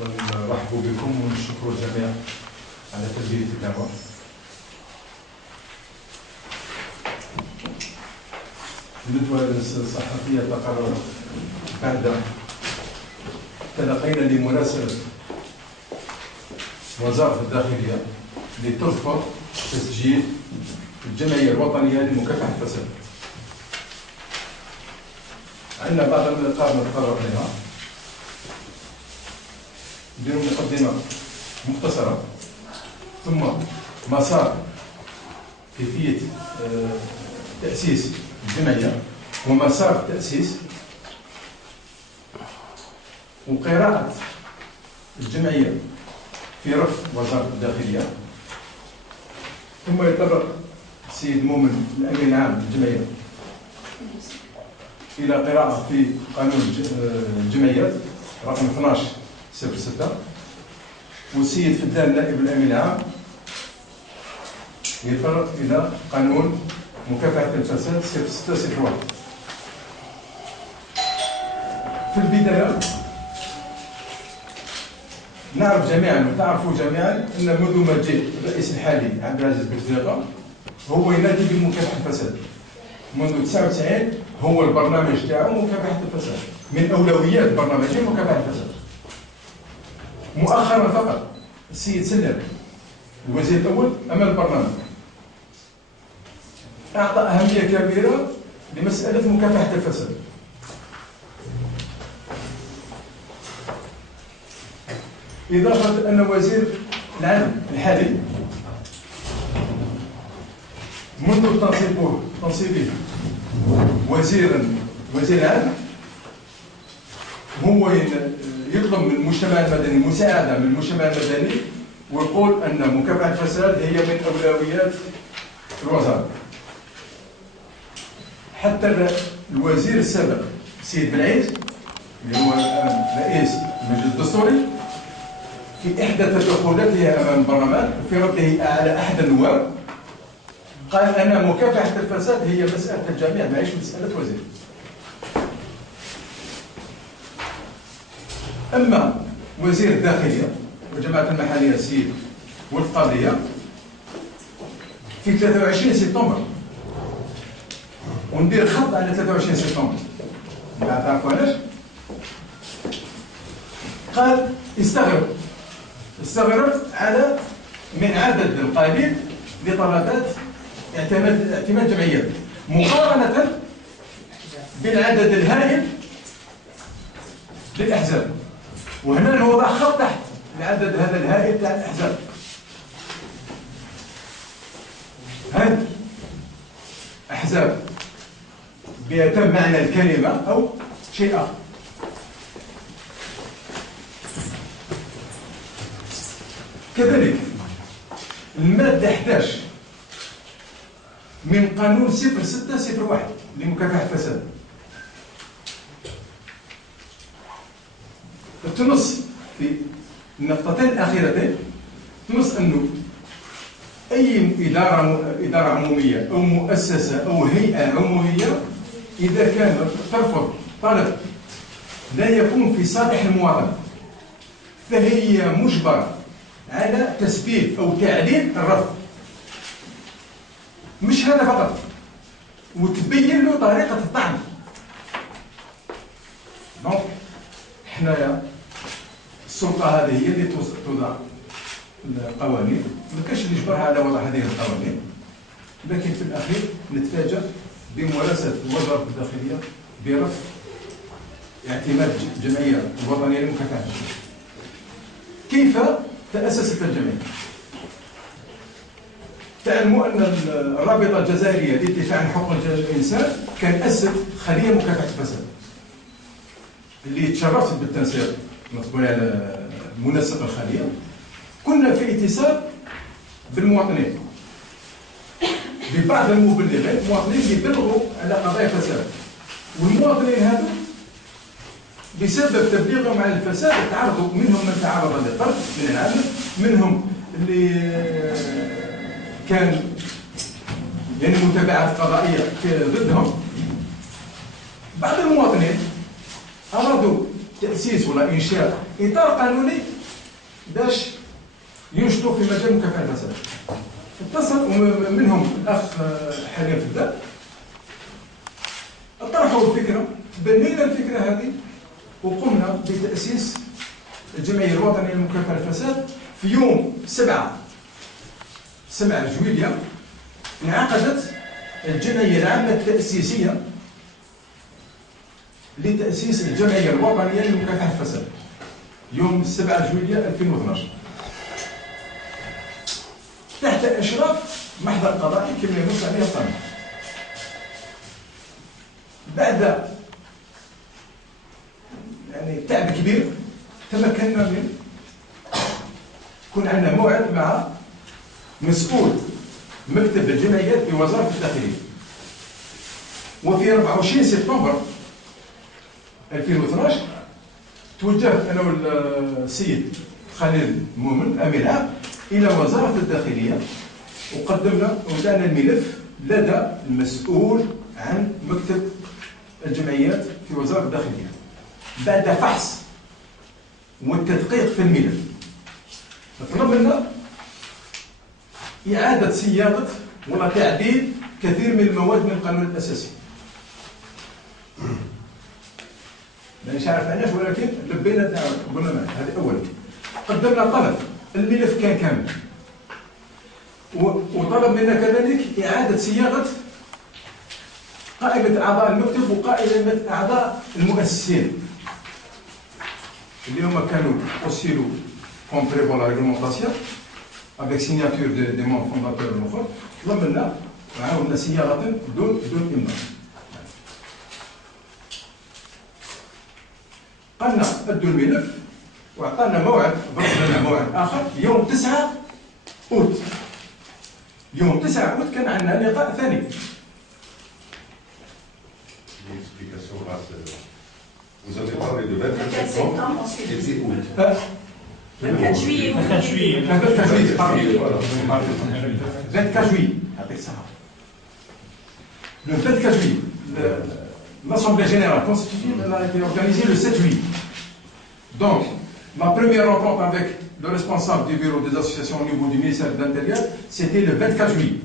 ونرحب بكم ونشكر الجميع على تلبية الدعوة. الندوة الصحفية تقررت بعد تلقينا لمراسلة وزارة الداخلية لترفض تسجيل الجمعية الوطنية لمكافحة الفساد. عندنا بعض النقاط نتطرق لها. ندير مقدمة مختصرة، ثم مسار كيفية تأسيس الجمعية ومسار التأسيس، وقراءة الجمعية في رفض وزارة الداخلية، ثم يتطرق السيد مؤمن الأمين العام للجمعية إلى قراءة في قانون الجمعيات رقم 12/06، والسيد فدان نائب الأمين العام يتطرق إلى قانون مكافحة الفساد 06/01. في البداية نعرف جميعا وتعرفوا جميعا أن منذ ما جاء الرئيس الحالي عبد العزيز بوتفليقة هو ينادي بمكافحة الفساد. منذ 99 هو البرنامج تاعو مكافحة الفساد، من أولويات برنامجه مكافحة الفساد. مؤخرا فقط السيد سلم الوزير الأول أمام البرنامج أعطى أهمية كبيرة لمسألة مكافحة الفساد. إضافة أن وزير العدل الحالي منذ تنصيبه وزير العدل هو يطلب من المجتمع المدني مساعدة من المجتمع المدني، ويقول أن مكافحة الفساد هي من أولويات الوزارة. حتى الوزير السابق السيد بلعيد اللي هو رئيس المجلس الدستوري في إحدى تدخلاته أمام البرلمان في رده على أحد النواب قال أن مكافحة الفساد هي مسألة الجميع، ماهيش مسألة وزير. أما وزير الداخلية والجماعة المحلية السيد والقضية في 23 سبتمبر، وندير خط على 23 سبتمبر ما تعرفوا علاش، قال استغرب على من عدد القليل لطلبات اعتماد جمعيات مقارنة بالعدد الهائل للأحزاب. وهنا نوضع خط تحت العدد هذا الهائل تاع الأحزاب. هذه أحزاب بأتم معنى الكلمة أو شيء آخر. كذلك المادة 11 من قانون 06/01 لمكافحة الفساد تنص في النقطتين الأخيرتين، تنص أنه أي إدارة عمومية أو مؤسسة أو هيئة عمومية إذا كانت ترفض طلب لا يكون في صالح المواطن فهي مجبرة على تسبيب أو تعليل الرفض. مش هذا فقط، وتبين له طريقة الطعن. دونك حنايا السلطة هذه هي اللي توضع القوانين، ما كاينش اللي يجبرها على وضع هذه القوانين، لكن في الأخير نتفاجأ بممارسة وزارة الداخلية برفض اعتماد الجمعية الوطنية لمكافحة الفساد. كيف تأسست الجمعية؟ تعلموا أن الرابطة الجزائرية للدفاع عن حقوق الإنسان كان أسست خلية مكافحة الفساد اللي تشرفت بالتنسيق نطبق على منسق الخلية. كنا في اتصال بالمواطنين، ببعض المبلغين مواطنين يبلغوا على قضايا فساد، والمواطنين هذو بسبب تبليغهم عن الفساد تعرضوا، منهم من تعرض للطرد من العمل، منهم اللي كان يعني متابعات قضائية ضدهم. بعض المواطنين أرادوا تاسيس ولا انشاء اطار قانوني باش ينشطوا في مجال مكافحه الفساد. اتصل منهم الاخ حليم فداء، طرحوا الفكره، بنينا الفكره هذه وقمنا بتاسيس الجمعيه الوطنيه لمكافحه الفساد. في يوم 7 جويلية انعقدت الجمعيه العامه التاسيسيه لتاسيس الجمعيه الوطنيه لمكافحه الفساد يوم 7 جويلية 2012 تحت اشراف محضر قضائي كما ينص عليه القانون. بعد يعني تعب كبير تمكنا من كون عندنا موعد مع مسؤول مكتب الجمعيات في وزاره الداخليه. وفي 24 سبتمبر 2012 توجهت انا والسيد خليل مؤمن امين العام الى وزاره الداخليه، وبدانا الملف لدى المسؤول عن مكتب الجمعيات في وزاره الداخليه. بعد فحص والتدقيق في الملف طلب منا إعادة صياغة ولا تعديل كثير من المواد من القانون الأساسي. مانيش عارف علاش، ولكن لبينا الدعوة قلنا معاه. هذه أولا. قدمنا طلب، الملف كان كامل. وطلب منا كذلك إعادة صياغة قائمة أعضاء المكتب وقائمة أعضاء المؤسسين اللي هما كانوا أوسيلو comme prévoit la réglementation, avec signature des membres fondateurs de l'OFOR, طلب منا وعاودنا صياغة دون إمضاء. قلنا أدوا الملف وأعطانا موعد، ضرب لنا موعد آخر يوم 9 أوت. يوم 9 أوت كان عندنا لقاء ثاني. Vous avez parlé de 24 septembre, ensuite c'est août. 24 juillet. 24 juillet. 24 juillet, pardon. 24 juillet. Le 24 juillet, l'Assemblée générale constitutive a été organisée le 7 juillet. Donc, ma première rencontre avec le responsable du bureau des associations au niveau du ministère de l'Intérieur, c'était le 24 juillet.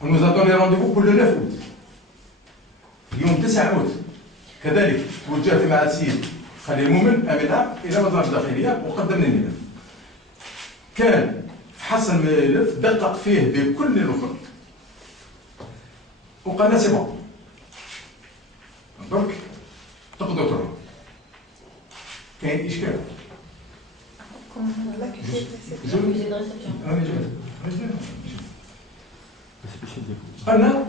On nous a donné rendez-vous pour le 9 août. يوم 9 أوت كذلك توجهت مع السيد خليل مؤمن أمين العام إلى وزارة الداخلية وقدمنا الملف. كان فحص الملف دقق فيه بكل الأخر وقالنا سي بون درك تقدروا تروحوا. كاين إشكال. قالنا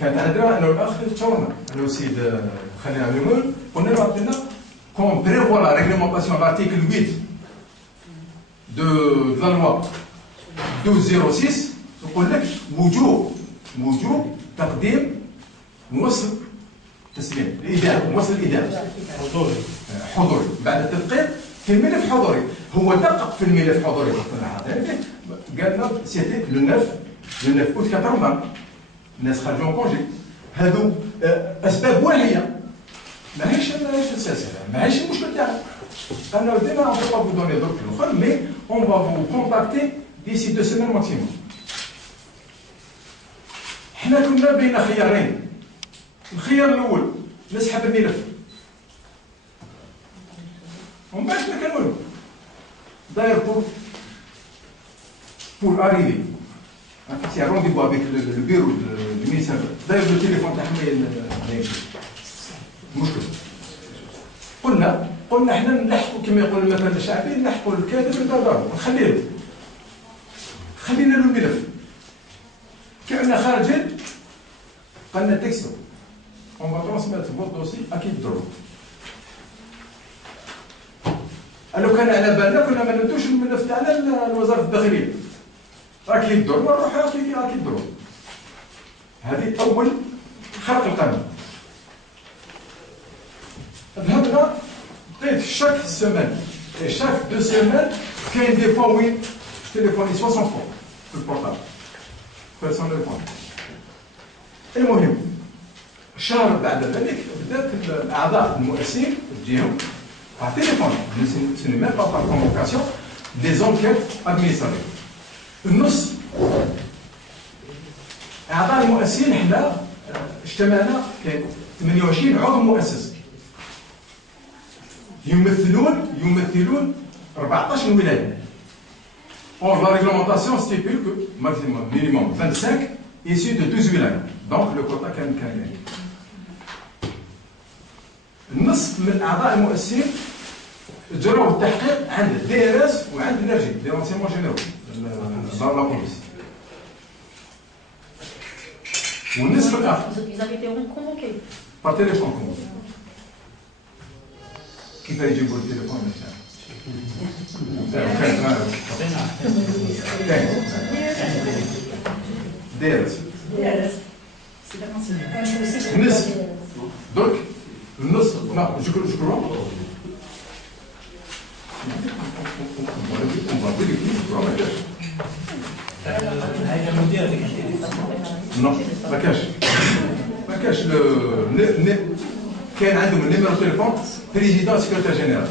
كانت عندنا انا والاخ تشاورنا انا والسيد خليل عميمون قلنا له عطينا كون بريفوا لا ريغليمونطاسيون لارتيكل 8 دو لا لوا 1206 يقول لك وجوب تقديم موصل تسليم الايداع، موصل الايداع حضوري بعد التدقيق في الملف حضوري. هو دقق في الملف حضوري قال لنا سيتي لو 9 اوت كانت رمضان الناس خرجوا كونجي. هذو اسباب واهيه ماهيش السلسله، ماهيش المشكل تاعنا. قالنا ديما اون با فو دوني درك الاخر مي اون با فو كونتاكتي ديسي 2 سيمين ماكسيموم. حنا كنا بين خيارين. الخيار الاول نسحب الملف ومن بعد ما كنقولوا داير بور اريفي c'est un rendez-vous avec le bureau du ministère. D'ailleurs, le téléphone تاع حماية مشكل. قلنا احنا نلحقوا كما يقول المثل الشعبي، نلحقوا الكاذب بداره ونخليه. خلينا له الملف. كأننا خارجين قالنا تكستو. On va transmettre votre dossier à qui de لو كان على بالنا كنا ما ندوش الملف تاعنا لوزارة الداخلية. راكي الدور ونروح راكي الدور. هذه أول خرق القانون. ذهبنا لقيت شاك سيمين شاك 2 سيمين كاين دي فوا وين تليفوني 60 فوا في البورتابل بيرسونيل فون. المهم شهر بعد ذلك بدات الاعضاء المؤسسين تجيهم par téléphone ce n'est même pas par convocation des enquêtes administratives. النص اعضاء المؤسسين حنا اجتمعنا كاين 28 عضو مؤسس يمثلون 14 ولايه. Or, la réglementation stipule que maximum, minimum 25 issus de 12 wilayas. Donc, le quota كان كان النصف من اعضاء المؤسسين جروا التحقيق عند الدي ار اس وعند النرجي دي رونسيمون جينيرو دار لا بوليس. والنصف الاخر Ils avaient été convoqués. par téléphone convoqué. كيف يجيبوا التليفون دارس النصف دونك النصف لا جو كرو نو ما كاش كاين عندهم النيميرو تليفون بريزيدون سكرتير جينيرال.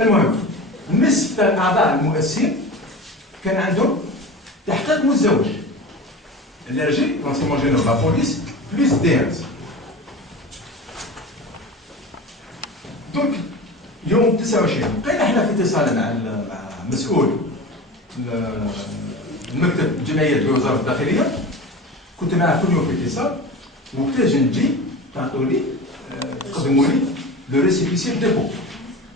المهم نصف الاعضاء المؤسسين كان عندهم تحقيق مزدوج الارجي رونسيمون جينيرال لا بوليس بلس دي ارز. دونك يوم 29 بقينا احنا في اتصال مع مسؤول المكتب الجمعيات بوزاره الداخليه. كنت معاه كل يوم في اتصال وقتاش نجي تعطوا لي تقدموا لي لو ريسيبيسي ديبو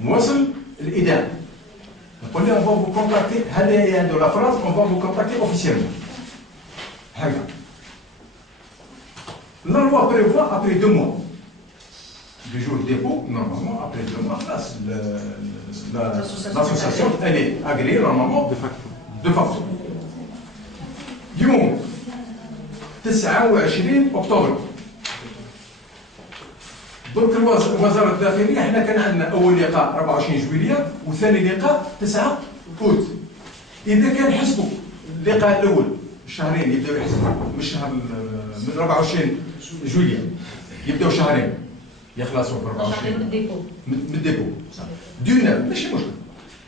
موصل الاداره. نقول لهم اون فو كونتاكتي هل هي عنده لا فرانس اون فو كونتاكتي اوفيسيالمون هكذا. لا لوا بريفوا ابري 2 mois du jour du dépôt, normalement, après 2 mois, l'association, elle est agréée normalement de facto. يوم 29 أكتوبر درك وزارة الداخلية احنا كان عندنا أول لقاء 24 جويلية وثاني لقاء 9 أوت. إذا كان حسبوا اللقاء الأول شهرين يبداو يحسبوا من شهر من 24 جويلية يبداو شهرين يخلصوا ب 24 من الديبو دونا ماشي مشكل.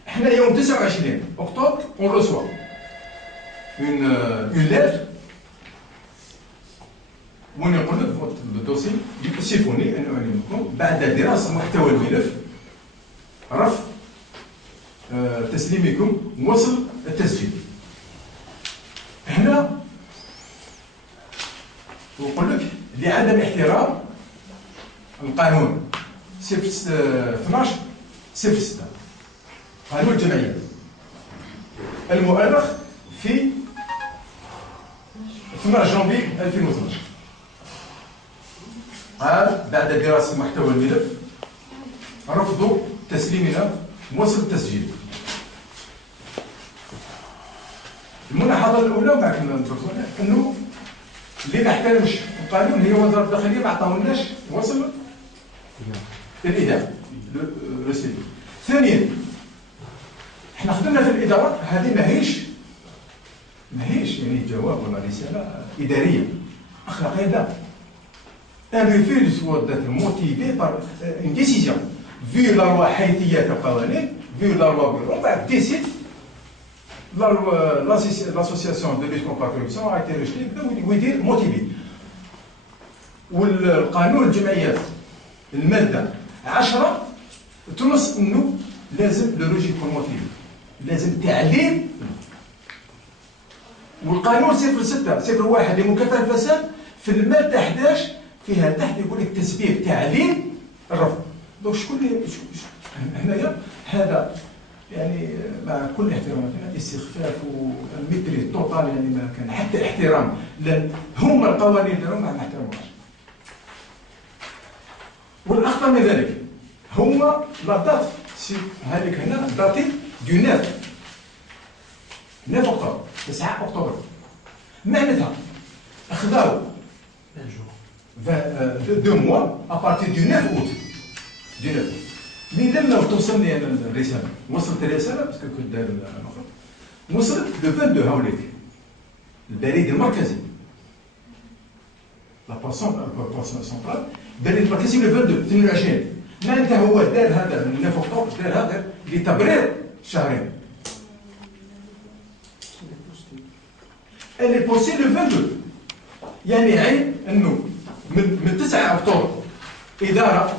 احنا يوم 29 أكتوبر اون ريسوا اون ليتر وين يقول لك فوت الدوسي يكسفوني ان اعلمكم بعد دراسه محتوى الملف رفض تسليمكم وصل التسجيل. هنا ويقول لك لعدم احترام القانون 12 06 قانون الجمعيات المؤرخ في 12 جانفي 2012 قال بعد دراسة محتوى الملف رفضوا تسليمنا وصل التسجيل. الملاحظة الأولى معك أنه اللي ما احترمش القانون هي وزارة الداخلية ما عطاولناش وصل الإدارة الرسمي. ثانيا احنا خدمنا في الإدارات هذه ماهيش يعني جواب ولا رسالة إدارية أخلاقية لا. Un refus doit être motivé par une décision. Vu la loi حيثيات القوانين, vu la loi bureau, on décide. L'association de lutte contre la corruption a été rejetée, ويدير motivé. والقانون الجمعيات المادة 10 تنص انه لازم لو روجي يكون موتيفي، لازم تعليم. والقانون 06 لمكافحة الفساد في المادة 11 فيها تحت يقول لك تسبيب تعليم الرفض. دونك شكون اللي هنايا هذا يعني مع كل احتراماتنا استخفاف والميتري توتال، يعني ما كان حتى احترام، لان هما القوانين ديالهم ما احترموهاش. والاخطر من ذلك هما لا دات هذيك هنا داتي دو 9 اكتوبر 9 اكتوبر معناتها خذاو 2 mois à partir du 9 août. من لما توصلني انا الرساله، وصلت الرساله باسكو كنت داير وصلت لو 22 هاوليك البريد المركزي لا بوست سنترال دار لي تقسيم لو 22 ما انت هو دار هذا من 9 اكتوبر دار هذا لتبرير شهرين. اللي بوسي لو 22 يعني عين انه من 9 اكتوبر اداره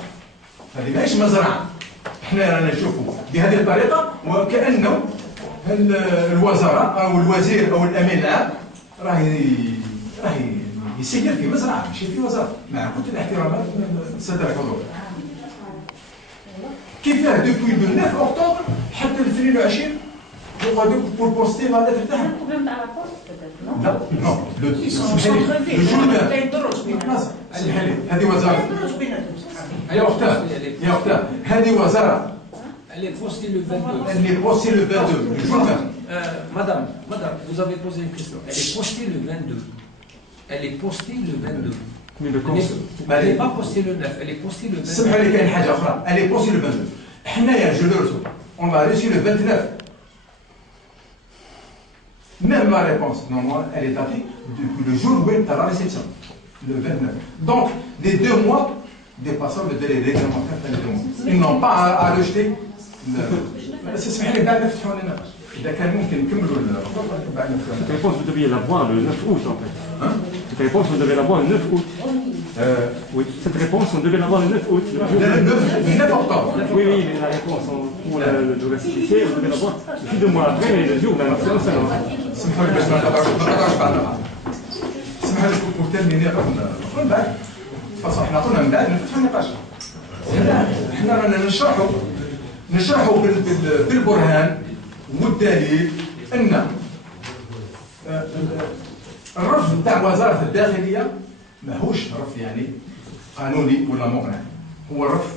هذه ماهيش مزرعه، احنا رانا نشوفوا بهذه الطريقه وكانه الوزاره او الوزير او الامين العام راه يسير في مزرعه ماشي في وزاره، مع كل الاحترامات من الساده الحضور. كيفاه دوبوي لو 9 اكتوبر حتى 22 يقعدوا بور بوستي لا لتر تاعهم؟ لا نو اسمح لي هذه وزاره يا اختاه يا اختاه هذه وزاره Elle est postée le 22. Elle est postée le 22. Le jour même. Madame, vous avez posé une question. Elle est postée le 22. Elle est postée le 22. Mais le elle n'est pas postée le 9. Elle est postée le 22. سمح لي كاين حاجه اخرى. Elle est postée le 22. حنايا جو لو on l'a reçu le 29. Même la réponse, normalement, elle est datée depuis le jour où elle a la réception, le 29. Donc, les 2 mois dépassant le délai réglementaire de 2 mois. Ils n'ont pas à rejeter. اسمح لي بعد نفتحوا لنا اذا كان ممكن نكملوا بعد نفتحوا. Cette réponse, vous deviez l'avoir le 9 août en fait. Hein? Cette réponse, vous devez l'avoir le 9 août. Oui, cette réponse, on devait l'avoir le 9 août. Le 9 octobre. Oui, oui, mais la réponse pour le récépissé, vous devez l'avoir depuis 2 mois après, mais le jour de la séance, alors. اسمحوا لي باش ما نقطعوش بعضنا. اسمحوا لي pour terminer من بعد خاصة احنا قلنا من بعد نفتحوا النقاش. احنا رانا نشرحوا بالبرهان والدليل ان الرفض تاع وزاره الداخليه ماهوش رفض يعني قانوني ولا مقنع، هو الرفض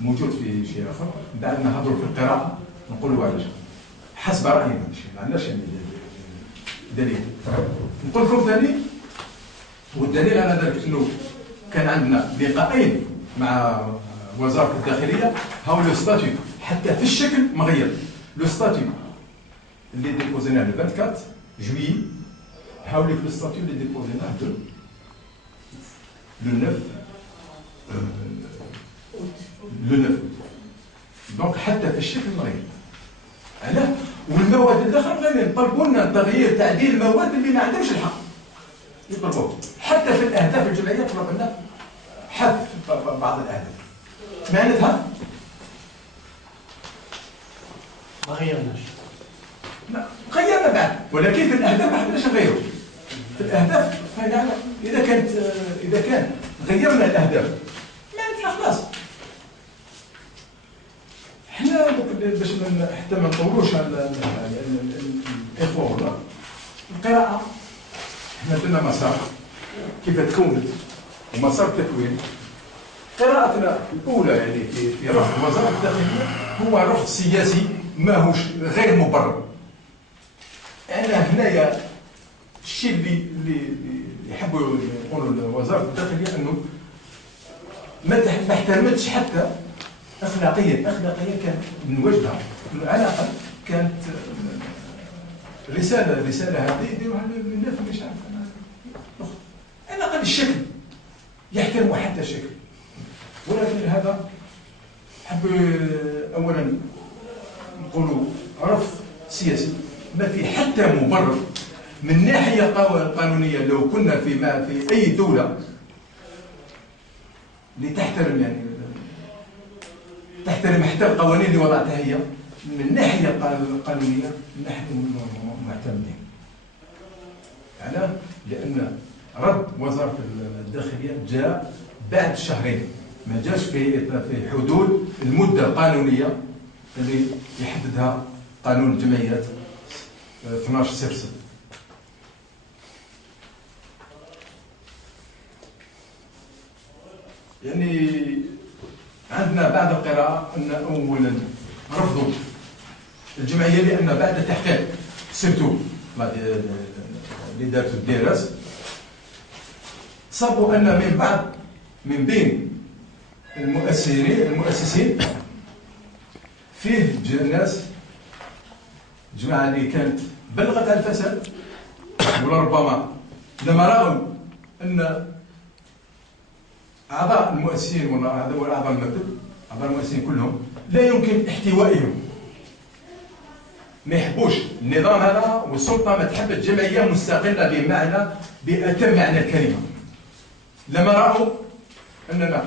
موجود في شيء اخر. بعد نهضروا في القراءه نقولوا علاش حسب راينا، ما عندناش يعني دليل. نقول لكم ثاني والدليل على ذلك انه كان عندنا لقاءين مع وزاره الداخليه. هاو لو ستاتيو حتى في الشكل مغير. لو ستاتيو اللي ديبوزيناه لو 24 جويي، هاو لو ستاتيو اللي ديبوزيناه لو 9 دونك حتى في الشكل مغير. علاه؟ والمواد الاخرى غير طلبوا لنا تغيير تعديل المواد اللي ما عندهمش الحق يطلبوه. حتى في الاهداف الجمعيه طلب لنا حذف بعض الاهداف. معناتها ما غيرناش. لا غيرنا بعد، ولكن في الاهداف ما حبيناش نغيروا. في الاهداف اذا كان غيرنا الاهداف معناتها خلاص. احنا باش حتى ما نطولوش على الاخوه ولا القراءه، احنا درنا مسار كيف تكونت ومسار التكوين. قراءتنا الاولى يعني في رفض وزاره الداخليه هو رفض سياسي ماهوش غير مبرر. انا هنايا الشيء اللي يحبوا يقولوا وزاره الداخليه انه ما احترمتش حتى اخلاقيا كانت من وجهها على الاقل كانت رساله هذه يديروها للناس مش عارف على الاقل الشكل يحترموا حتى الشكل. ولكن هذا حب اولا نقولوا رفض سياسي ما في حتى مبرر من ناحيه قانونيه. لو كنا في اي دوله لتحترم يعني تحترم حتى القوانين اللي وضعتها هي من الناحيه القانونيه من ناحيه معتمدين. علاه؟ لان رد وزاره الداخليه جاء بعد شهرين، ما جاش في حدود المده القانونيه اللي يحددها قانون الجمعيات 12/6. يعني عندنا بعد القراءة أن أولا رفضوا الجمعية لأن بعد تحقيق سيرتو اللي دارت الدراس صابوا أن من بين المؤسسين فيه ناس جماعة اللي كانت بلغت على الفساد ولربما لما رأوا أن أعضاء المؤسسين ولا أعضاء المكتب، أعضاء المؤسسين كلهم لا يمكن احتوائهم. ما يحبوش النظام هذا والسلطة، ما تحب الجمعية مستقلة بمعنى بأتم معنى الكلمة. لما رأوا أننا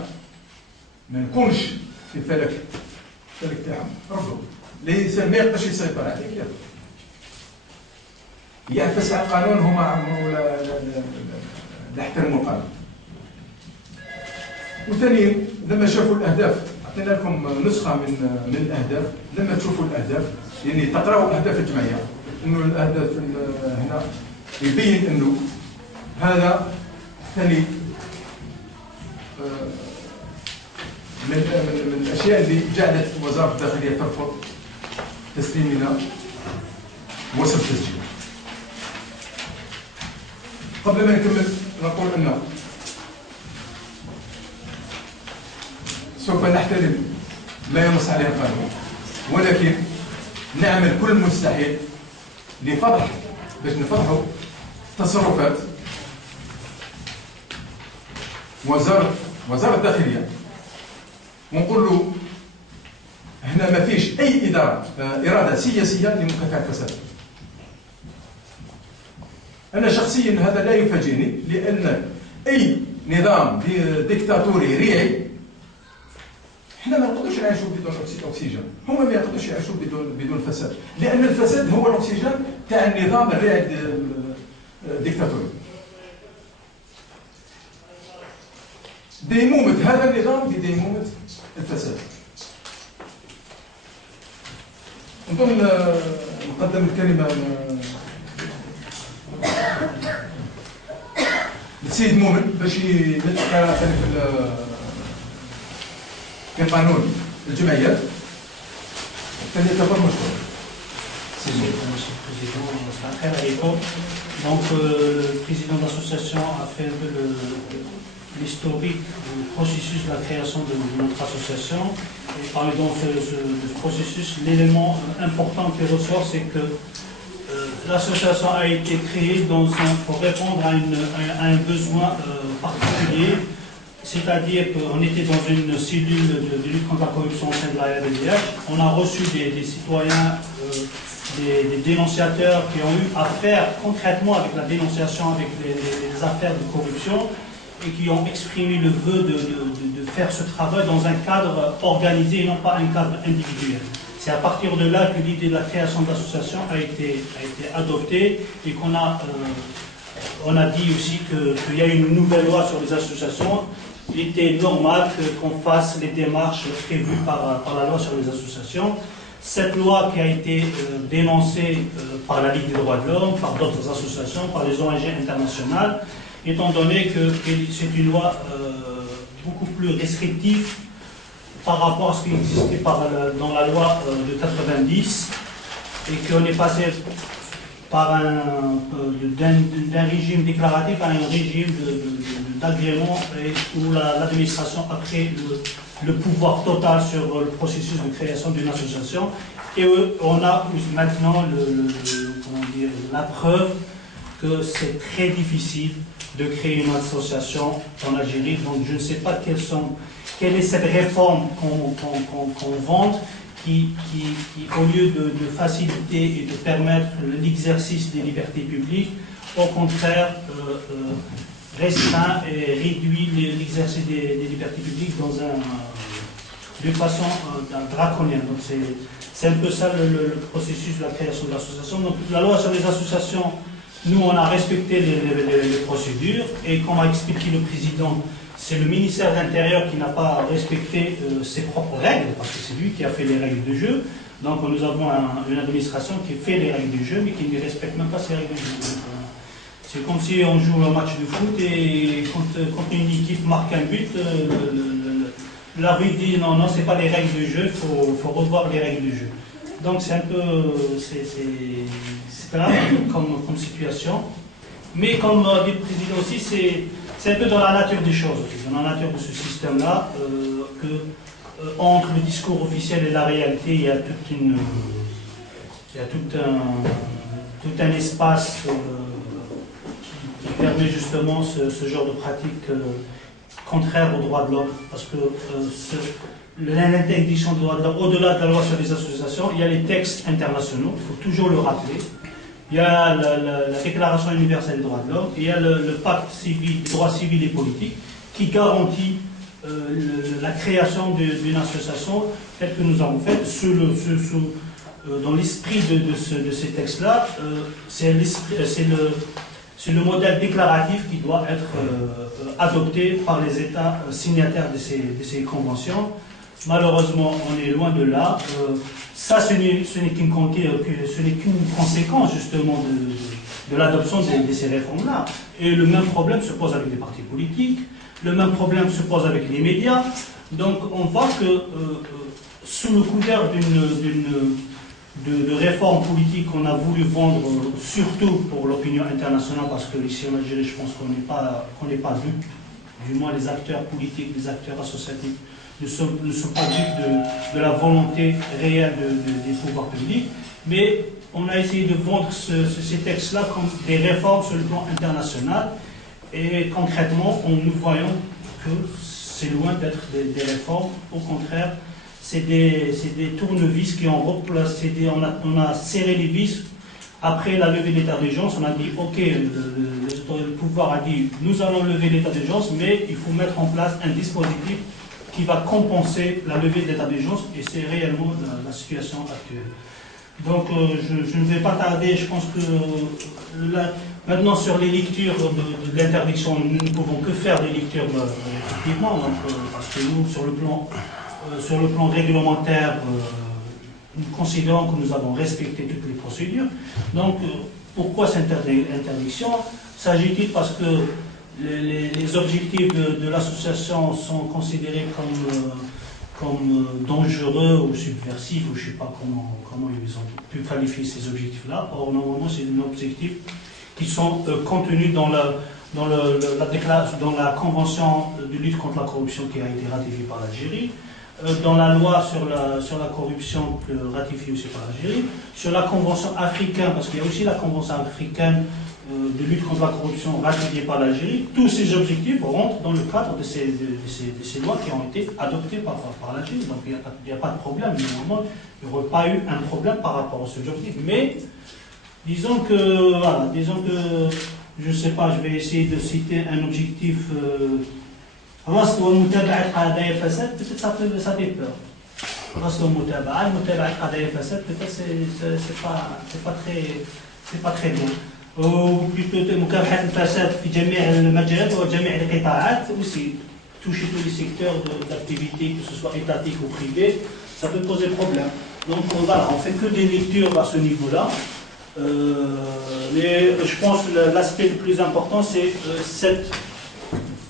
ما نكونش في الفلك تاعهم رفضوا. ليس ما يقدرش يسيطر عليك، يعفس على القانون، هما لا يحترموا القانون. وثانيا لما شافوا الاهداف، اعطينا لكم نسخه من الاهداف. لما تشوفوا الاهداف يعني تقراوا اهداف الجمعيه، انه الاهداف هنا يبين انه هذا ثاني من الاشياء اللي جعلت وزاره الداخليه ترفض تسليمنا وصف التسجيل. قبل ما نكمل نقول ان سوف نحترم ما ينص عليه القانون، ولكن نعمل كل المستحيل لفضح باش نفضحوا تصرفات وزارة الداخلية، ونقول له هنا ما فيش أي إرادة سياسية لمكافحة الفساد. أنا شخصيا هذا لا يفاجئني، لأن أي نظام ديكتاتوري ريعي احنا ما نقدرش نعيشوا بدون اكسجين، هما ما يقدروش يعيشوا بدون فساد، لأن الفساد هو الاكسجين تاع النظام الريعي الديكتاتوري. ديمومة هذا النظام بديمومة الفساد. نظن نقدم الكلمة للسيد مؤمن باش يلقى في قانون الجمعيات. فليتفضل مشكور. Monsieur le Président, c'est un très réponse. Donc, le président de l'association a fait un peu l'historique du processus de la création de notre association. Et parmi donc ce processus, l'élément important qui ressort, c'est que l'association a été créée pour répondre à un besoin particulier, c'est-à-dire qu'on était dans une cellule de lutte contre la corruption au sein de la RDDH. On a reçu des citoyens, des dénonciateurs qui ont eu à faire concrètement avec la dénonciation, avec les affaires de corruption, et qui ont exprimé le vœu de faire ce travail dans un cadre organisé et non pas un cadre individuel. C'est à partir de là que l'idée de la création de l'association a été adoptée et on a dit aussi qu'il y a une nouvelle loi sur les associations. Il était normal qu'on fasse les démarches prévues par la loi sur les associations. Cette loi qui a été dénoncée par la Ligue des droits de l'homme, par d'autres associations, par les ONG internationales, étant donné que c'est une loi beaucoup plus restrictive par rapport à ce qui existait dans la loi de 90, et qu'on est passé d'un régime déclaratif à un régime d'agrément où l'administration a pris le pouvoir total sur le processus de création d'une association. Et on a maintenant la preuve que c'est très difficile de créer une association en Algérie. Donc je ne sais pas quelle est cette réforme qu'on vante, qui au lieu de faciliter et de permettre l'exercice des libertés publiques, au contraire restreint et réduit l'exercice des libertés publiques d'une façon draconienne. Donc c'est un peu ça le processus de la création de l'association. Donc la loi sur les associations, nous on a respecté les procédures, et comme a expliqué le président, c'est le ministère de l'Intérieur qui n'a pas respecté ses propres règles, parce que c'est lui qui a fait les règles de jeu. Donc nous avons une administration qui fait les règles du jeu, mais qui ne respecte même pas ces règles de jeu. C'est comme si on joue un match de foot et quand une équipe marque un but, l'arbitre dit non, c'est pas les règles du jeu, il faut revoir les règles du jeu. Donc c'est un peu, c'est grave comme situation. Mais comme dit le président aussi, c'est un peu dans la nature des choses, dans la nature de ce système-là, que entre le discours officiel et la réalité, il y a tout un espace qui permet justement ce genre de pratique contraires aux droits de l'homme, parce que l'interdiction des droits de l'homme, au-delà de la loi sur les associations, il y a les textes internationaux, il faut toujours le rappeler. Il y a la Déclaration universelle des droits de l'homme, et il y a le pacte civil, des droits civils et politiques, qui garantit la création d'une association telle que nous avons faite dans l'esprit de ces textes-là. C'est le modèle déclaratif qui doit être adopté par les États signataires de ces conventions. Malheureusement, on est loin de là. Ça, ce n'est qu'une conséquence justement de l'adoption de ces réformes-là. Et le même problème se pose avec les partis politiques, le même problème se pose avec les médias. Donc on voit que sous le couvert de réformes politiques qu'on a voulu vendre, surtout pour l'opinion internationale, parce que ici en Algérie, je pense qu'on n'est pas dupes, du moins les acteurs politiques, les acteurs associatifs, ne sont pas dupes de la volonté réelle des pouvoirs publics, mais on a essayé de vendre ces textes-là comme des réformes sur le plan international, et concrètement, nous voyons que c'est loin d'être des réformes. Au contraire, c'est des tournevis qui ont replacé, on a serré les vis. Après la levée de l'état d'urgence, on a dit, ok, le pouvoir a dit, nous allons lever l'état d'urgence, mais il faut mettre en place un dispositif qui va compenser la levée de l'état d'urgence, et c'est réellement la situation actuelle. Donc je ne vais pas tarder, je pense que maintenant sur les lectures de l'interdiction, nous ne pouvons que faire des lectures effectivement, parce que nous, sur le plan réglementaire, nous considérons que nous avons respecté toutes les procédures. Donc pourquoi cette interdiction? S'agit-il parce que les objectifs de l'association sont considérés comme dangereux ou subversifs, ou je ne sais pas comment ils ont pu qualifier ces objectifs-là. Or, normalement, c'est des objectifs qui sont contenus dans la Convention de lutte contre la corruption qui a été ratifiée par l'Algérie, dans la loi sur la corruption ratifiée aussi par l'Algérie, sur la Convention africaine, parce qu'il y a aussi la Convention africaine de lutte contre la corruption ratifiée par l'Algérie. Tous ces objectifs rentrent dans le cadre de ces lois qui ont été adoptées par l'Algérie. Donc il n'y a pas de problème. Normalement, il n'y aurait pas eu un problème par rapport à ces objectifs. Mais disons que, je ne sais pas, je vais essayer de citer un objectif. Peut-être ça fait peur. C'est pas très bien. Ou plutôt مكافحة الفساد في جميع المجالات وجميع القطاعات, aussi toucher tous les secteurs d'activité, que ce soit étatique ou privé, ça peut poser problème. Donc voilà, on fait que des lectures à ce niveau-là. Mais je pense que l'aspect le plus important, c'est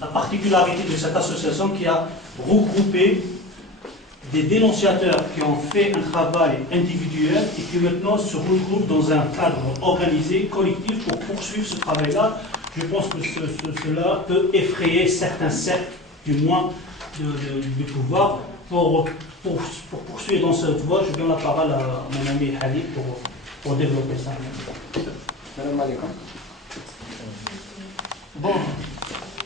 la particularité de cette association qui a regroupé des dénonciateurs qui ont fait un travail individuel et qui maintenant se regroupent dans un cadre organisé, collectif, pour poursuivre ce travail-là. Je pense que cela peut effrayer certains cercles, du moins, du pouvoir. Pour poursuivre dans cette voie, je donne la parole à mon ami Halid pour développer ça. Salam alaikum. Bon.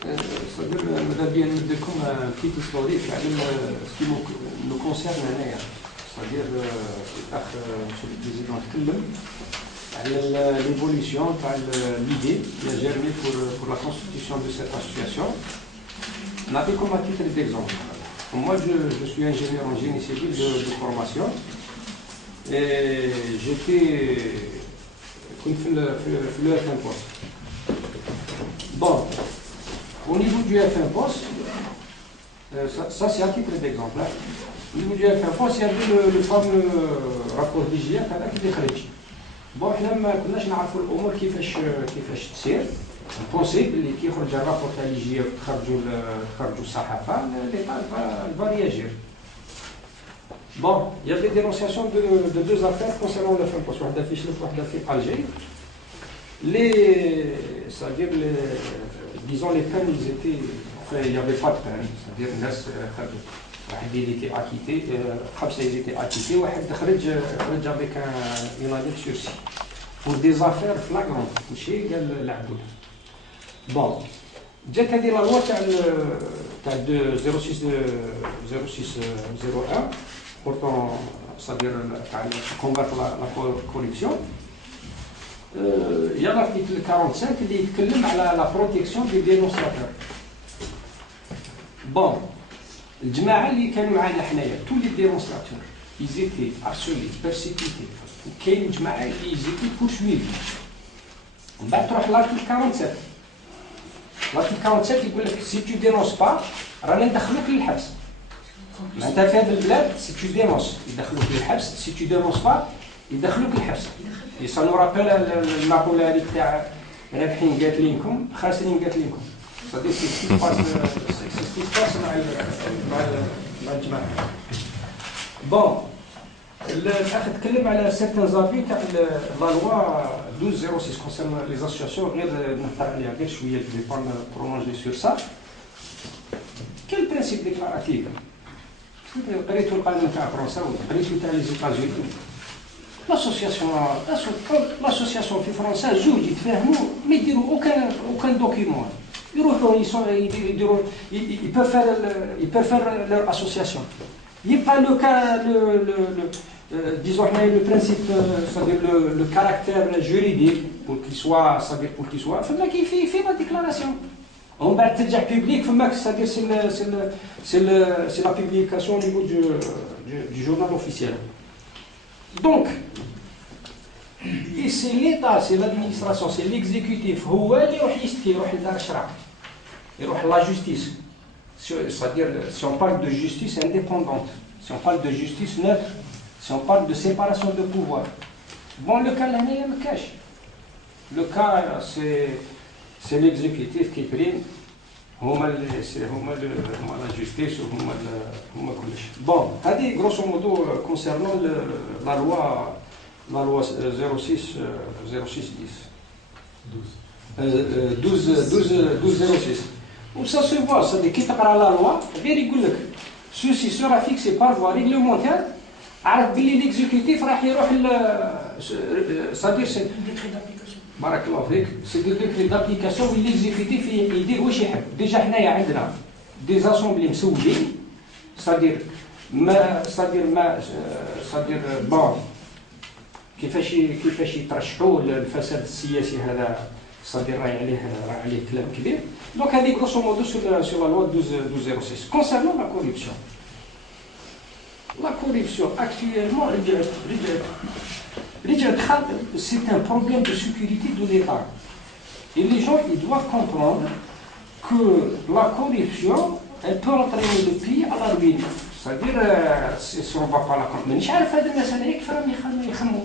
C'est-à-dire, ماذا بيا نبدلكم بتيت historique على ce qui nous concerne هنايا. C'est-à-dire, الأخ monsieur le président تكلم على l'évolution تاع l'idée qui a germé pour la constitution de cette association. نعطيكم à titre d'exemple. Moi, je suis ingénieur en génie civil de formation et j'étais في le FN Post. Bon. Au niveau du FN Post, ça c'est à titre d'exemple. Au niveau du FN Post, il y avait le fameux rapport d'hygiène qui خرج. Bon, حنا ما كناش نعرفوا الامور كيفاش تسير. نبونسي بلي كي يخرج الرابور تاع الهيجيه وتخرجوا الصحافه ليطا va réagir. Bon, il y avait des dénonciations de deux affaires concernant le FN Post. واحده في شلف واحده في Alger. C'est-à-dire disons les peines, il n'y avait pas de peine, c'est-à-dire il était acquitté, ils étaient acquittés, et avec une année de sursis pour des affaires flagrantes. Bon, جات هذه لا لوا تاع 0601 بورتون c'est-à-dire تاع combattre la corruption. Il y a l'article 45 اللي يتكلم على la protection des dénonçateurs. Bon, الجماعة اللي كانوا معنا حنايا tous les dénonçateurs ils étaient harcelés, persécutés. وكاين جماعة اللي ils étaient poursuivis. ومن بعد تروح l'article 47. l'article 47 يقول لك si tu dénonces pas رانا ندخلوك للحبس. معناتها في هذا البلاد si tu dénonces يدخلوك للحبس si tu dénonces pas يدخلوك للحبس. ça nous rappelle المقولة هذيك تاع رابحين قاتلينكم خاسرين قاتلينكم. c'est ce qui se passe مع الجماعة. bon الأخ تكلم على certains avis تاع la loi 1206 concernant les associations غير نهضر عليها غير شوية je vais pas me prolonger sur ça. quel principe déclaratif قريتو القانون تاع فرنسا وقريتو تاع لي زيتازوني l'association في فرنسا زوج يتفاهموا ما يديروا aucun document يروحوا يديروا ils peuvent faire leur association. Il n'y a pas le cas disons le principe c'est-à-dire le caractère juridique pour qu'il soit c'est-à-dire pour qu'il soit فما كي في la déclaration ومن بعد ترجع public فما c'est-à-dire c'est la publication au niveau du journal officiel. Donc et c'est l'État, c'est l'administration, c'est l'exécutif هو اللي يروح يشتكي يروح لدار الشرع يروح la justice. C'est-à-dire si on parle de justice indépendante, si on parle de justice neutre, si on parle de séparation de pouvoir. Bon, le cas là ما كاش. Le cas c'est l'exécutif qui prime. هما la justice هما كلش. Bon, هذه grosso modo concernant la loi 06 1206. Où ça se voit, c'est qui تقرا la loi غير يقول لك ceci sera fixé par voie réglementaire. عارف بلي l'exécutif راح يروح c'est-à-dire c'est décret d'application. بارك الله فيك. c'est des décrets d'application où l'exécutif يدير واش يحب. ديجا حنايا عندنا des assemblées مسولين c'est-à-dire bon كيفاش يترشحوا الفساد السياسي هذا c'est-à-dire راه عليه كلام كبير. Donc هذه grosso modo sur la loi 1206. Concernant la corruption. La corruption actuellement c'est un problème de sécurité de l'État. Et les gens ils doivent comprendre que la corruption elle peut entraîner le pays à la ruine. C'est-à-dire si on ne va pas la comprendre. مانيش عارف هاد الناس هذا كيف راهم يخمموا.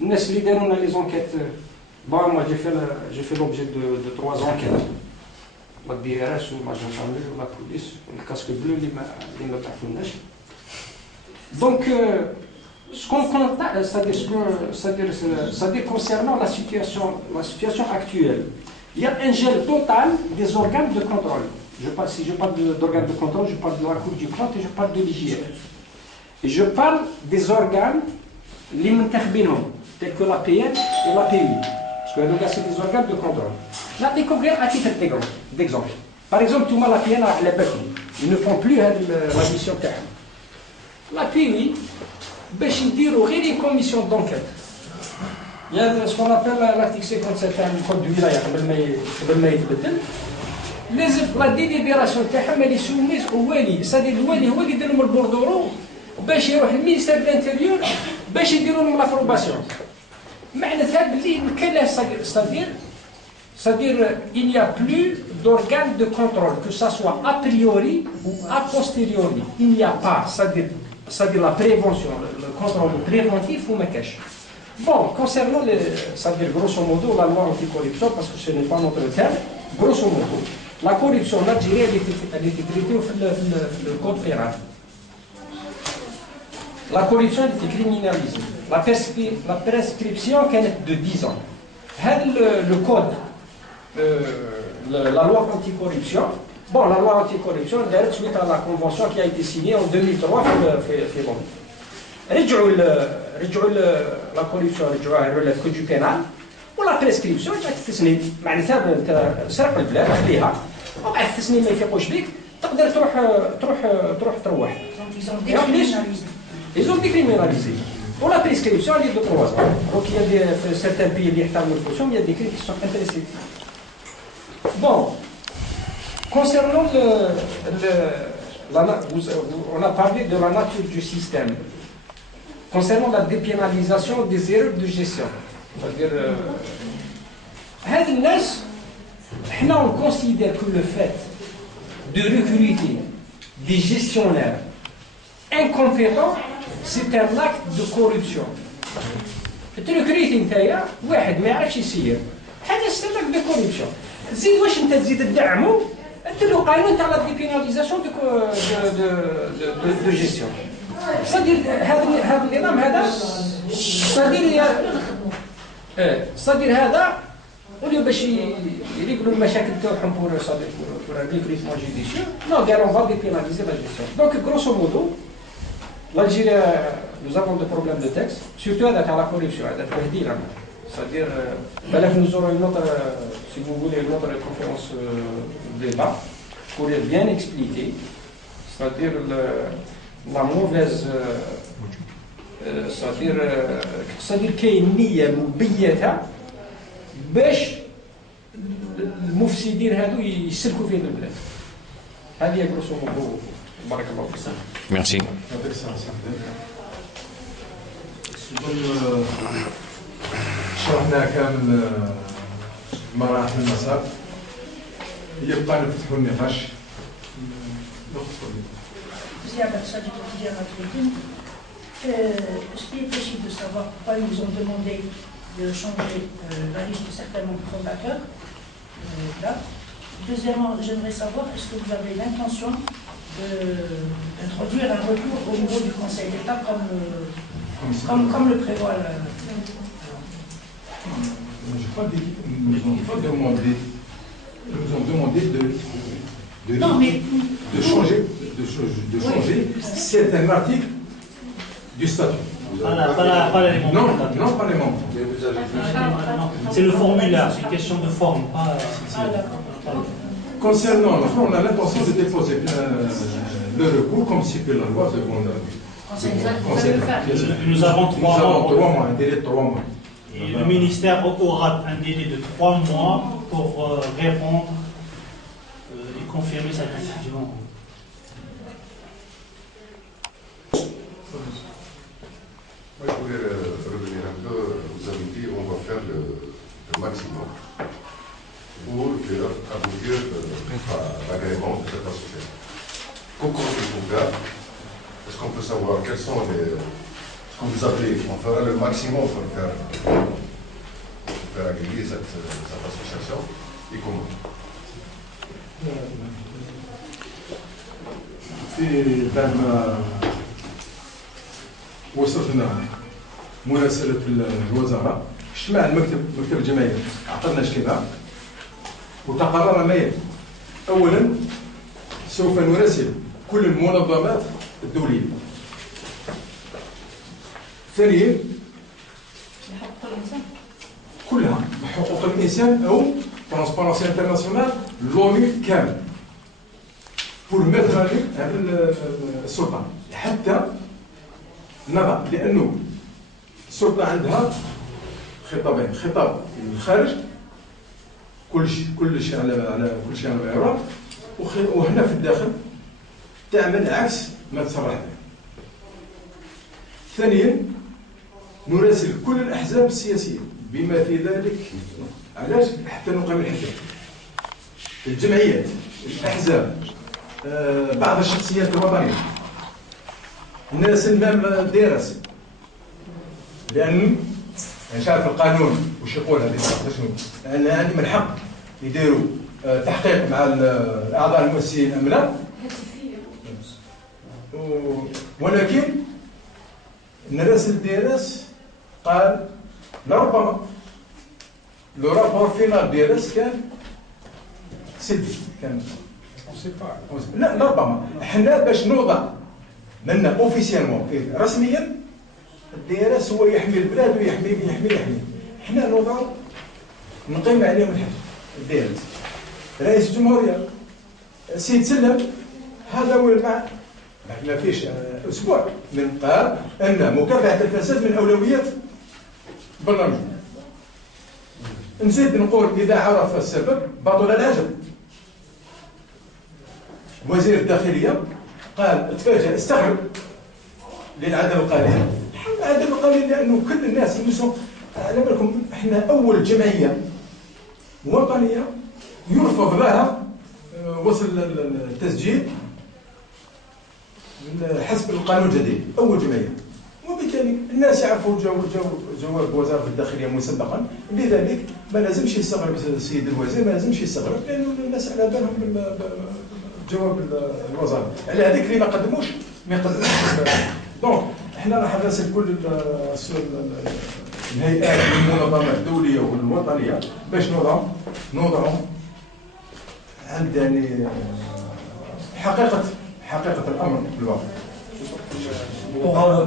الناس اللي داروا لنا لي زونكيت bon moi j'ai fait l'objet de 3 enquêtes. La DRS ou la gendarmerie ou la police, le casque bleu اللي ما تعرفوناش. Donc ce qu'on constate, c'est-à-dire concernant la situation actuelle, il y a un gel total des organes de contrôle. Si je parle d'organes de contrôle, je parle de la Cour des comptes et je parle de l'IGF. Et je parle des organes les منتخبينهم, tels que la PM et la PU. Parce que c'est des organes de contrôle. Là, découvrir à titre d'exemple. Par exemple, tout le monde la PM à la PU. Ils ne font plus la mission terme. La PU, باش يديروا غير une commission d'enquête. Il y a ce qu'on appelle l'article 57 du code du wilaya قبل ما يتبدل. لازم لا ديليبيراسيون تاعهم اللي سوميز والي سادي الوالي هو اللي يدير لهم البوردورو باش يروح للمينيستير دو الانتيريور باش يديروا لهم لافروباسيون. معناتها باللي كاين c'est-à-dire il n'y a plus d'organes de contrôle que ça soit a priori ou a posteriori. Il n'y a pas, c'est-à-dire la prévention, le contrôle préventif ou ma cache. Bon, concernant c'est-à-dire grosso modo la loi anticorruption, parce que ce n'est pas notre terme, grosso modo, la corruption en Algérie elle était traitée au le code pénal. La corruption était criminalisée. La prescription est de 10 ans. Le code, la loi anticorruption, bon, la loi anticorruption, d'ailleurs, suite à la convention qui a été signée en 2003, fait bon. رجعوا la corruption, رجعوها le code du pénal, ولا بريسكريبسيون تاع التسنيم معناتها انت سرق البلاد خليها وبعد التسنيم ما يفيقوش بيك تقدر تروح تروح. Ils ont décriminalisé. Pour la prescription, il y a de 3 ans. Donc il y a certains pays qui ont une fonction, il y a des pays qui sont intéressés. Bon, concernant on a parlé de la nature du système. Concernant la dépénalisation des erreurs de gestion. C'est-à-dire, on considère que le fait de recruter des gestionnaires incompétents, c'est un acte de corruption. تركريت نتايا واحد ما يعرفش يسير هذا سبب دو كوربسيون. زيد واش انت تزيد تدعمو انت له قانون تاع لا ديبيناليزاسيون دو جيستيون. صدير هذا النظام هذا صدير هذا وليو باش يريقلوا المشاكل تاعهم بور ريكريتمون جوديسيو نو قالوا on va dépénaliser la gestion. Donc grosso modo l'Algérie, nous avons des problèmes de texte, surtout avec la corruption, c'est-à-dire, nous aurons une autre, si vous voulez, une autre conférence débat pour bien expliquer, c'est-à-dire la mauvaise, c'est-à-dire qu'il y a une niyyة مبيتة باش المفسدين هذو يسلكوا فيه البلاد. هذه grosso modo. بارك الله فيك. Merci. شرحنا كامل مراحل المسار. يبقى نفتحوا النقاش. Est-ce qu'il est possible de savoir pourquoi ils nous ont demandé de changer la liste de certains fondateurs là. Deuxièmement, j'aimerais savoir, est-ce que vous avez l'intention d'introduire un recours au niveau du Conseil d'État comme le prévoit le... Je crois qu'ils nous ont demandé de changer certains articles du statut. Pas les membres. Non, pas les membres. C'est le formulaire, c'est une question de forme. Concernant le fond, on a l'intention de déposer le recours comme stipule la loi devant le Conseil. Nous avons 3 mois, un délai de 3 mois. Et le ministère aura un délai de 3 mois pour répondre et confirmer sa décision. Moi, je voulais revenir un peu. Vous avez dit on va faire le maximum pour aboutir à l'agrément de cette association. Comment on peut faire? Est-ce qu'on peut savoir quels sont ce que vous appelez? On fera le maximum pour faire agréer cette association et comment? بعد ما وصلنا مراسلة الوزارة اجتماع مكتب الجمعية عقدنا اجتماع وتقرر ما يلي. أولا سوف نراسل كل المنظمات الدولية. ثانيا كلها حقوق الإنسان أو ترانسبارنسي انترناسيونال لوني كامل pour mettre à هذا السلطة حتى نضع لأنه السلطة عندها خطابين، خطاب الخارج كل شيء على كل شيء على العراق، وهنا في الداخل تعمل عكس ما تصرح به. ثانيا نراسل كل الأحزاب السياسية بما في ذلك علاش حتى نقام الحدث الجمعيات الأحزاب بعض الشخصيات الوطنية الناس المام الدراسة لأن مش عارف القانون وش يقول هذه شنو أن عندي من حق يديروا تحقيق مع الأعضاء المؤسسين أم لا، ولكن نراسل الدراسة قال لربما لو رابور فينال ديالس كان سلبي كان لا لربما حنا باش نوضع منا اوفيسيالمون رسميا الدراسة هو يحمي البلاد ويحمي حنا نوضع نقيم عليهم الحج ديالت رئيس الجمهوريه سيد سلم هذا هو ما فيش اسبوع من قال ان مكافحه الفساد من اولويات برنامج. نزيد نقول اذا عرف السبب بطل العجب. وزير الداخليه قال تفاجأ استغرب للعدم القليل. العدم القليل لانه كل الناس على بالكم احنا اول جمعيه وطنيه يرفض لها وصل التسجيل حسب القانون الجديد، اول جمعيه، وبالتالي الناس يعرفوا جواب وزاره الداخليه مسبقا، لذلك ما لازمش يستغرب السيد الوزير، ما لازمش يستغرب لانه الناس على بالهم جواب الوزاره، على هذيك اللي ما قدموش دونك احنا راح نراسل كل الهيئات والمنظمات الدوليه والوطنيه باش نوضعوا عند يعني حقيقه الامر في الواقع.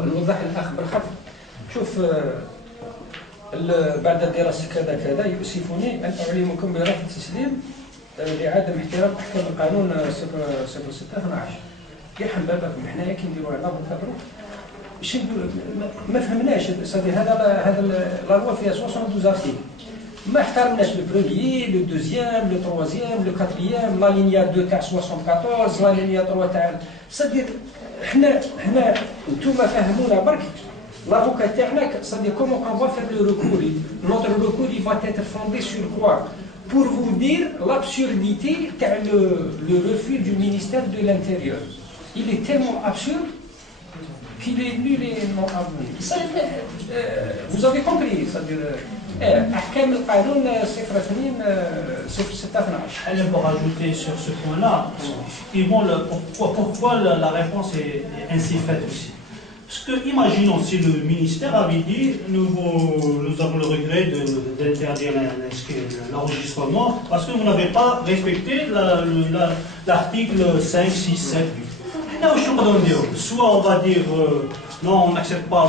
نوضح الاخ بالخف. شوف بعد الدراسه كذا يؤسفني ان اعلمكم برفض التسليم لعدم احترام احكام القانون 06/12. يا حبابكم حنايا كي نديروا عنا ونكبروا باش ما فهمناش هذا لا لوا فيها 72 ارتيكل، ما احترمناش لو بروميي لو دوزيام لو تروازيام لو كاتريام لا لينيا 2 تاع 74 لا لينيا 3 تاع صدير. حنا نتوما فهمونا برك l'avocat تاعنا c'est-à-dire comment on va faire le recours. Notre recours il va être fondé sur quoi? Pour vous dire l'absurdité le refus du ministère de l'Intérieur. Il est tellement absurde qu'il est nul et non avoué. Vous avez compris, c'est-à-dire أحكام القانون 06/12. Pour ajouter sur ce point-là, effectivement, pourquoi la réponse est ainsi faite aussi. Parce que, imaginons si le ministère avait dit nous avons le regret d'interdire l'enregistrement parce que vous n'avez pas respecté l'article 5, 6, 7. Soit on va dire non, on n'accepte pas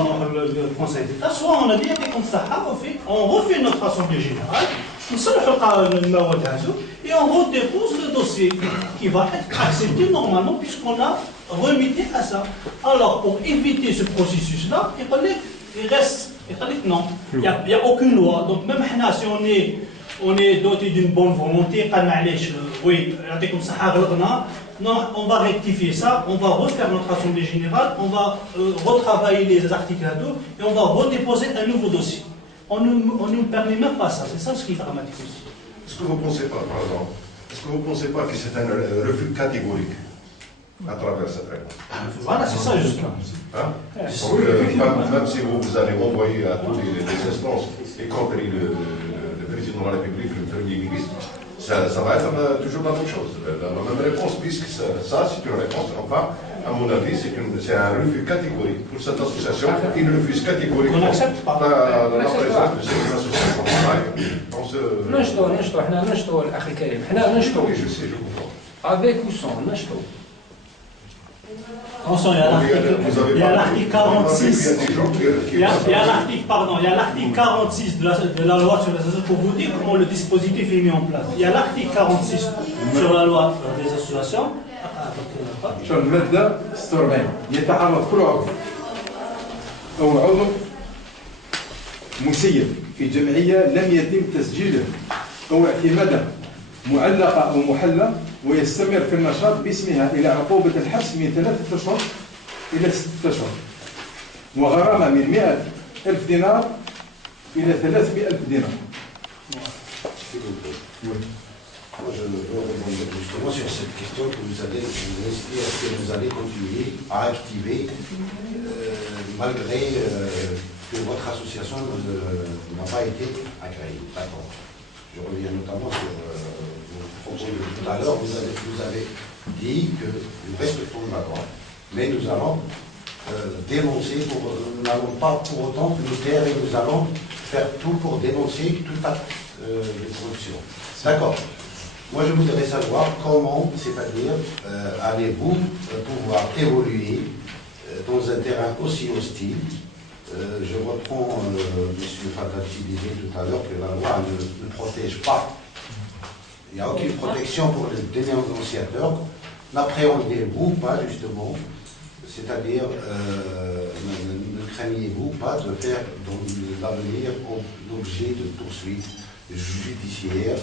le Conseil d'État, soit on a dit on refait notre assemblée générale, et on redépose le dossier qui va être accepté normalement puisqu'on a remédié à ça. Alors pour éviter ce processus-là, il reste, non, il n'y a aucune loi. Donc même si on est doté d'une bonne volonté, oui, non, on va rectifier ça, on va refaire notre assemblée générale, on va retravailler les articles à dos et on va redéposer un nouveau dossier. On ne nous permet même pas ça, c'est ça ce qui est dramatique aussi. Est-ce que vous ne pensez pas, pardon, est-ce que vous ne pensez pas que c'est un refus catégorique à travers cette règle? Voilà, c'est ça justement. Hein? Donc, même si vous allez renvoyer à toutes les instances, y compris le président de la République, le Premier ministre, ça va être toujours la même chose, la même réponse, puisque ça c'est une réponse, enfin, à mon avis, c'est un refus catégorique pour cette association, une refuse catégorique on n'accepte pas la présence de cette association. نشطو احنا نشطو الاخ الكريم، احنا نشطو Oui, je sais, je comprends. avec ou sans نشطو. Attention, il y a l'article 46. Il y a l'article 46 de la loi sur les associations pour vous dire comment le dispositif est mis en place. Il y a l'article 46 sur la loi des associations. المادة 46 يتعرض كل عضو أو عضو مسير في جمعية لم يتم تسجيله أو اعتماده معلقة أو محلة ويستمر في النشاط باسمها إلى عقوبة الحبس من 3 أشهر إلى 6 أشهر وغرامة من 100,000 دينار إلى 300,000 دينار. Moi, je veux rebondir justement sur cette question que vous allez vous inciter à ce que vous allez continuer à activer malgré que votre association n'a pas été agréée. D'accord. Je reviens notamment sur vos propos de tout à l'heure. Vous avez dit que nous respectons la loi, mais nous allons dénoncer, nous n'allons pas pour autant nous taire et nous allons faire tout pour dénoncer tout acte de corruption. D'accord. Moi, je voudrais savoir comment, c'est-à-dire, allez-vous pouvoir évoluer dans un terrain aussi hostile Je reprends M. Fadati disait tout à l'heure que la loi ne protège pas. Il n'y a aucune protection pour les dénonciateurs. N'appréhendez-vous pas justement, c'est-à-dire ne craignez-vous pas de faire dans l'avenir l'objet de poursuites judiciaires,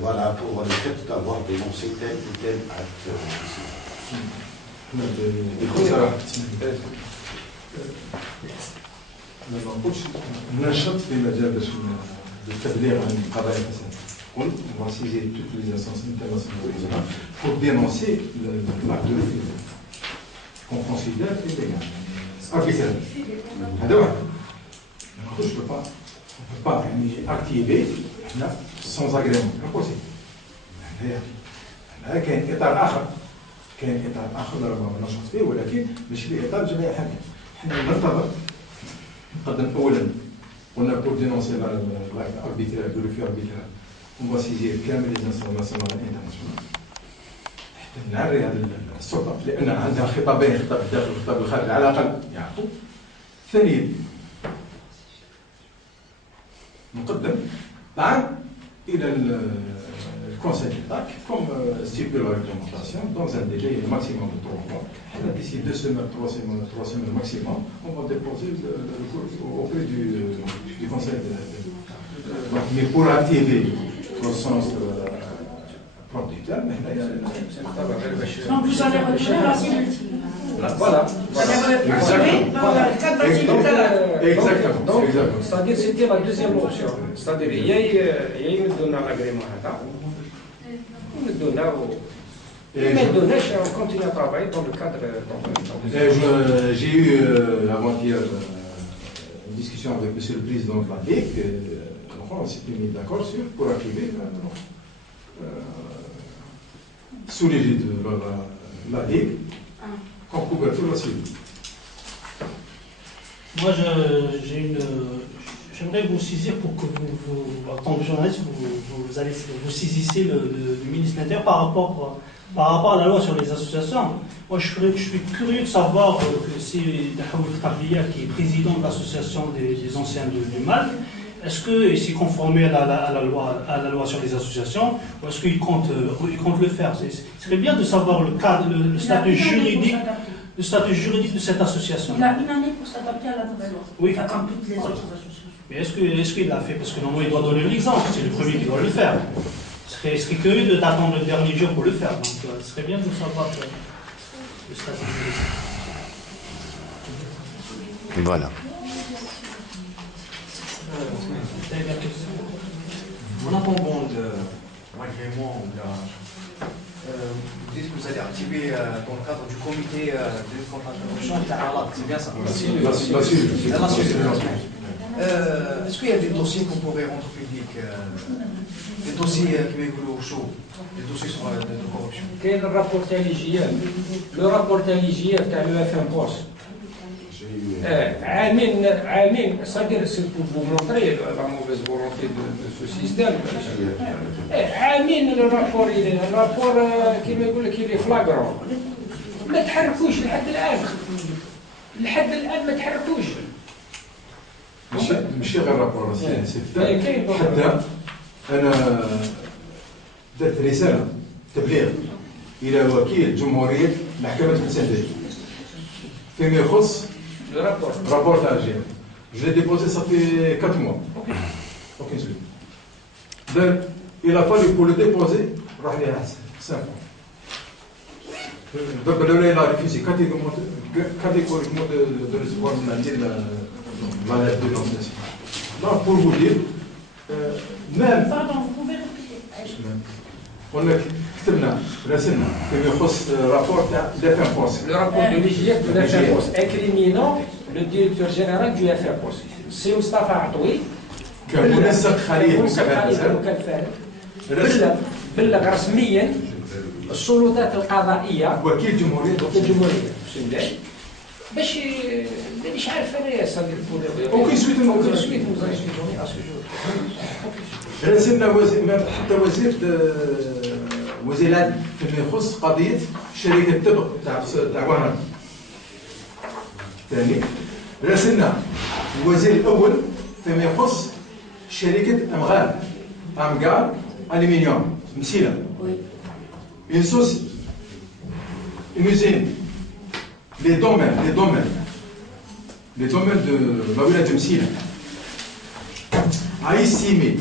voilà, pour le fait d'avoir dénoncé tel ou tel acte ما نقولش ننشط في مجال باش التبليغ عن القضايا الفساد. قلت on va saisir toutes les instances internationales pour dénoncer l'acte de refus qu'on considère illégal. Arbitraire. هذا واحد. ما نقولش on peut pas يعني activer هنا sans agrément. impossible. هنا كاين اطار اخر. كاين اطار اخر ربما ننشط فيه ولكن ماشي باطار الجمعيه الحاكمه. حنا ننتظر نقدم اولا قلنا بور دينونسي لاكت اربيترير دو ريفيو اربيترير اون فوا سيزير كامل لي انستالاسيون ناسيونال انترناسيونال حتى نعري هذه السلطه لان عندها خطابين خطاب الداخل وخطاب الخارج على الاقل يعرفوا. ثانيا نقدم طعن الى الكونسيل ديتا كوم ستيبول لا ريغلومونطاسيون دون ان ديلي ماكسيموم دو 3 mois. حنا ديسي 2 semaines 3 semaines maximum on va déposer le recours auprès du conseil mais pour activer au sens propre du terme Donc vous allez retirer la civilité. Voilà. Vous allez retirer dans le cadre de la civilité. Exactement. Donc, c'est-à-dire c'était la deuxième option. C'est-à-dire il y a une donne l'agrément une donne mais on continue à travailler dans le cadre. J'ai eu avant-hier une discussion avec M. le Président de la Ligue. On s'est mis d'accord pour activer sous l'égide de la Ligue comme couverture la civile. Moi, j'aimerais vous saisir pour que vous en tant que journaliste, vous saisissiez le ministre de l'Intérieur par rapport à la loi sur les associations. Moi, je suis curieux de savoir que si Dahaoul Khabia, qui est président de l'association des anciens du MAL, est-ce qu'il s'est conformé à la loi sur les associations ou est-ce qu'il compte le faire? Ce serait bien de savoir le cadre, le statut juridique de cette association. Il a une année pour s'adapter à la nouvelle loi. Oui. Comme toutes les autres associations. Mais est-ce qu'il l'a fait? Parce que normalement, il doit donner l'exemple. C'est le premier qui doit le faire. Je serais curieux d'attendre le dernier jour pour le faire. Donc, ce serait bien de savoir le statut juridique. Voilà. En attendant l'agrément, vous dites que vous allez activer dans le cadre du comité de lutte contre la corruption, c'est bien ça? Est-ce qu'il y a des dossiers qu'on pourrait rendre publics? Des dossiers qui m'évoluent au chaud, des dossiers sur la corruption? Quel rapport intelligent? Le rapport intelligent de l'UFM Post. C'est-à-dire, c'est pour vous montrer la mauvaise volonté de ce système. Le rapport qui me dit qu'il est flagrant. ما تحركوش لحد الآن ما تحركوش. ماشي غير رابور حتى انا درت رساله تبليغ الى وكيل جمهوريه محكمه الاسكندريه فيما يخص rapport d'Alger. Je l'ai déposé, ça fait 4 mois. Aucune suite. Donc, il a fallu pour le déposer, 5 mois. Donc, il a refusé catégoriquement de recevoir la lettre de dénonciation. Donc, pour vous dire, même. Pardon, vous pouvez répéter. On a كتبنا راسلنا فيما يخص رابور تاع الFM Post. Le rapport de l'IGF de l'FM Post incriminant le directeur général du FM Post. C'est Moustapha Atoui. كمنسق خليل بلغ رسميا السلطات القضائيه وكيل جمهوريه باش مانيش عارف انا يصدر اوكي سويت راسلنا حتى وزير العدل فيما يخص قضيه شركه طبق تاع وهران. ثاني راسلنا الوزير الاول فيما يخص شركه امغار الومنيوم مسيله. une usine, les domaines de la wilaya de Msila a estimé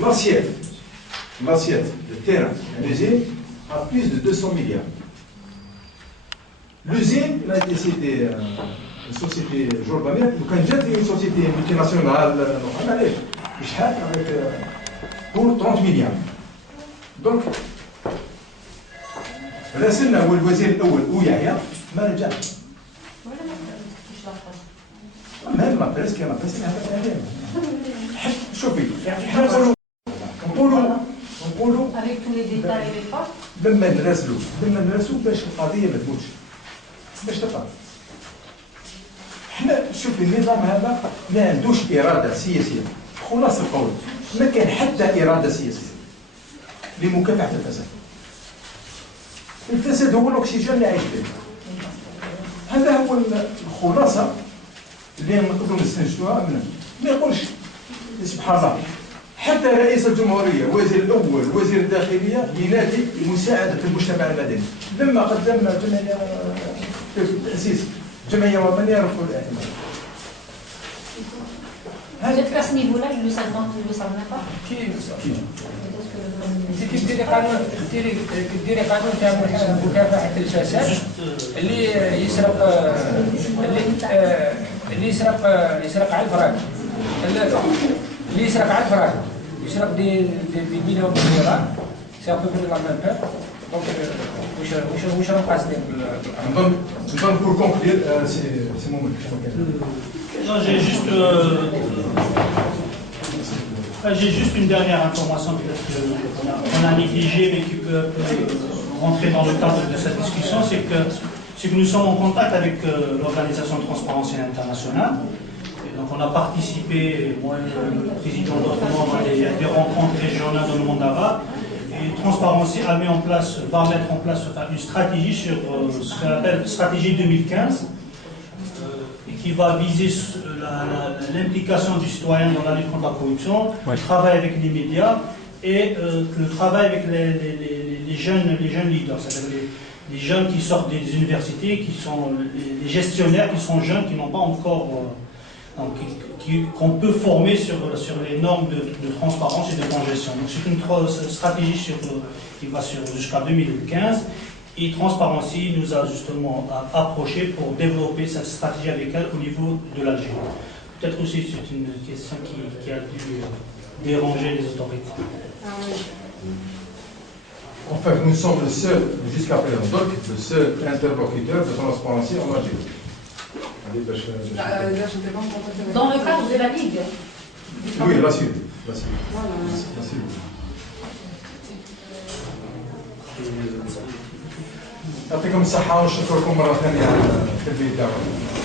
l'assiette de terrain de l'usine à plus de 200 milliards. L'usine a été citée une société Jorbamir, donc une société multinationale pour 30 milliards. Donc, راسلنا هو الوزير الاول ويحيى ما رجع. ما ما بريسك ما بريسك شوفي حنا نقولوا لما نراسلوا باش القضيه ما تموتش باش تطلع. حنا شوفي النظام هذا ما عندوش اراده سياسيه، خلاص القول ما كان حتى اراده سياسيه لمكافحه الفساد. الفساد هو الاكسجين اللي عايش به. هذا هو الخلاصه اللي نقدروا نستنتجوها منه. ما يقولش سبحان الله حتى رئيس الجمهوريه وزير الاول وزير الداخليه ينادي مساعده المجتمع المدني لما قدم جمعيه تاسيس جمعيه وطنيه رفعوا الاعتماد. Peut-être qu'à ce niveau-là, ils ne le savent pas. كديري قانون تاع مكافحه الفساد اللي يسرق على الفراغ، اللي يسرق على الفراغ يسرق دي مليون دولار سي ابو بري لا ميم بير. دونك واش راهم قاصدين نظن pour conclure c'est mon Non, j'ai juste une dernière information qu'on a négligée mais qui peut rentrer dans le cadre de cette discussion, c'est que nous sommes en contact avec l'organisation Transparency International. Et donc on a participé, moi et le président d'autres membres, à des rencontres régionales dans le monde arabe. Et Transparency va mettre en place une stratégie sur ce qu'on appelle stratégie 2015. Qui va viser l'implication du citoyen dans la lutte contre la corruption, le travail avec les médias et le travail avec les jeunes leaders, c'est-à-dire les jeunes qui sortent des universités, qui sont les gestionnaires qui sont jeunes, qui n'ont pas encore, qu'on peut former sur les normes de transparence et de bonne gestion. Donc c'est une stratégie qui va jusqu'à 2015. Et Transparency nous a justement approché pour développer cette stratégie avec elle au niveau de l'Algérie. Peut-être aussi c'est une question qui a dû déranger les autorités. Enfin, nous sommes le seul, jusqu'à présent, donc le seul interlocuteur de Transparency en Algérie. Dans le cadre de la Ligue. Oui, la suite. يعطيكم الصحة ونشكركم مرة ثانية على التلبية دعوة.